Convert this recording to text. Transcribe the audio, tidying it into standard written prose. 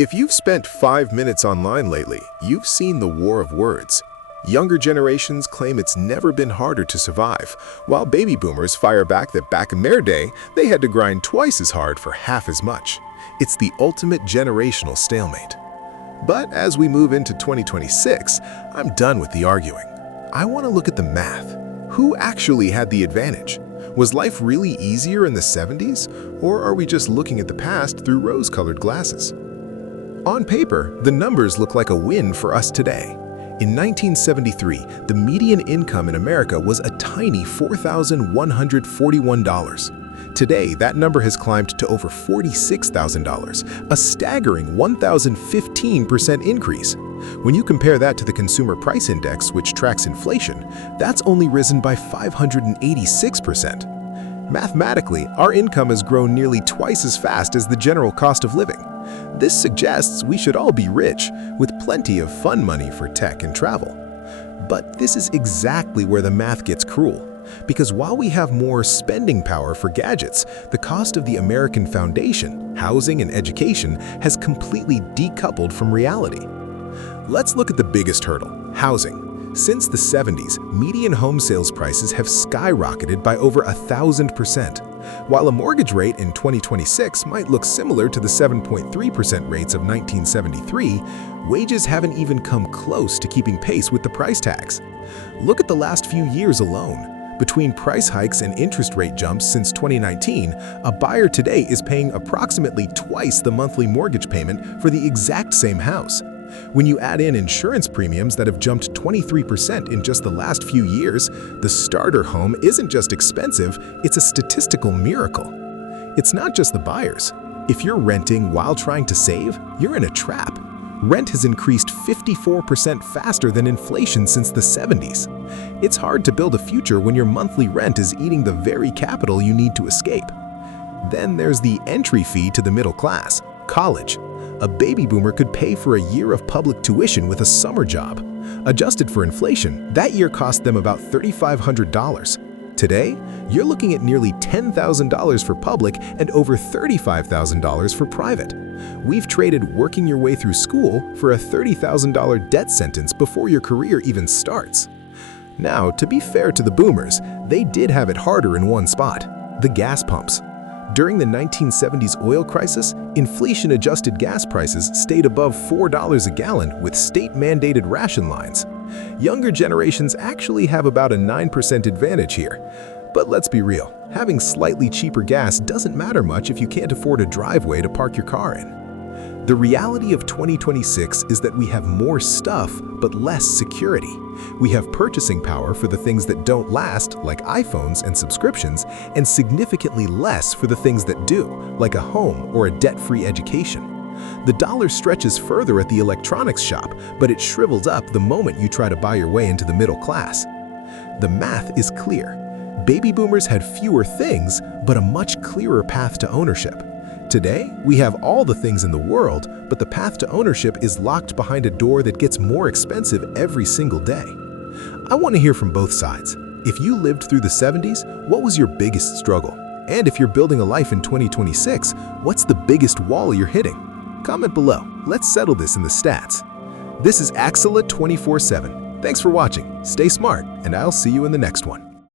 If you've spent 5 minutes online lately, you've seen the war of words. Younger generations claim it's never been harder to survive, while baby boomers fire back that back in their day, they had to grind twice as hard for half as much. It's the ultimate generational stalemate. But as we move into 2026, I'm done with the arguing. I want to look at the math. Who actually had the advantage? Was life really easier in the 70s, or are we just looking at the past through rose-colored glasses? On paper, the numbers look like a win for us today. In 1973, the median income in America was a tiny $4,141. Today, that number has climbed to over $46,000, a staggering 1,015% increase. When you compare that to the Consumer Price Index, which tracks inflation, that's only risen by 586%. Mathematically, our income has grown nearly twice as fast as the general cost of living. This suggests we should all be rich, with plenty of fun money for tech and travel. But this is exactly where the math gets cruel, because while we have more spending power for gadgets, the cost of the American foundation, housing and education, has completely decoupled from reality. Let's look at the biggest hurdle: housing. Since the 70s, median home sales prices have skyrocketed by over 1,000%. While a mortgage rate in 2026 might look similar to the 7.3% rates of 1973, wages haven't even come close to keeping pace with the price tags. Look at the last few years alone. Between price hikes and interest rate jumps since 2019, a buyer today is paying approximately twice the monthly mortgage payment for the exact same house. When you add in insurance premiums that have jumped 23% in just the last few years, the starter home isn't just expensive, it's a statistical miracle. It's not just the buyers. If you're renting while trying to save, you're in a trap. Rent has increased 54% faster than inflation since the 70s. It's hard to build a future when your monthly rent is eating the very capital you need to escape. Then there's the entry fee to the middle class: college. A baby boomer could pay for a year of public tuition with a summer job. Adjusted for inflation, that year cost them about $3,500. Today, you're looking at nearly $10,000 for public and over $35,000 for private. We've traded working your way through school for a $30,000 debt sentence before your career even starts. Now, to be fair to the boomers, they did have it harder in one spot: the gas pumps. During the 1970s oil crisis, inflation-adjusted gas prices stayed above $4 a gallon with state-mandated ration lines. Younger generations actually have about a 9% advantage here. But let's be real, having slightly cheaper gas doesn't matter much if you can't afford a driveway to park your car in. The reality of 2026 is that we have more stuff, but less security. We have purchasing power for the things that don't last, like iPhones and subscriptions, and significantly less for the things that do, like a home or a debt-free education. The dollar stretches further at the electronics shop, but it shrivels up the moment you try to buy your way into the middle class. The math is clear. Baby boomers had fewer things, but a much clearer path to ownership. Today, we have all the things in the world, but the path to ownership is locked behind a door that gets more expensive every single day. I want to hear from both sides. If you lived through the 70s, what was your biggest struggle? And if you're building a life in 2026, what's the biggest wall you're hitting? Comment below. Let's settle this in the stats. This is Axela 24/7. Thanks for watching. Stay smart, and I'll see you in the next one.